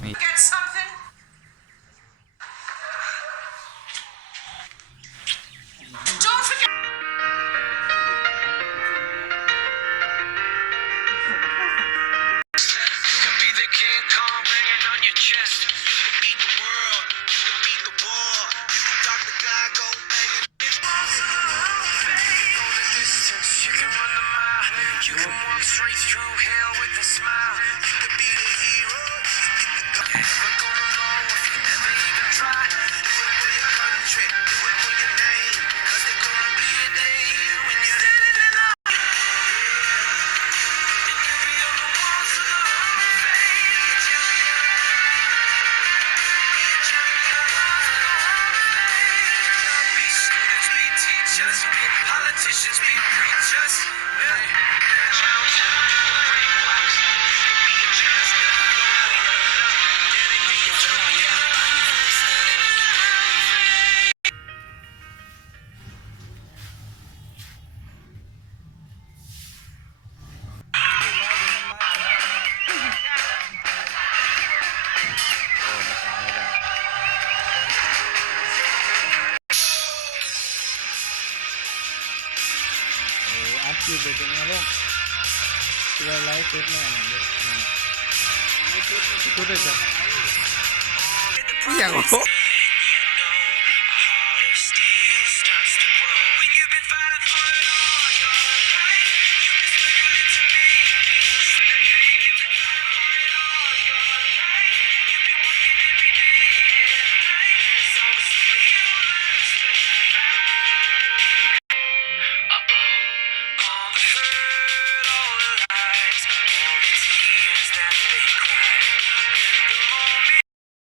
ไม่ Get something? Don't forget. You can be the King Kong banging on your chest. You can beat the world. You can beat the war. You can talk the guy, go banging. Go the distance. You can run the mile. You can walk straight through hell with a smile. You can be the hero. You can get the gun. Never gonna know if you never even try. Do it for your country. Do it for your name. 'Cause there's gonna be a day when you're standing in the politicians be preachers.อัดคลิปไปเป็นไงลูกเราไลฟ์เฟซแม่หน่อยลูกชุดเลยจ้ะอย่าง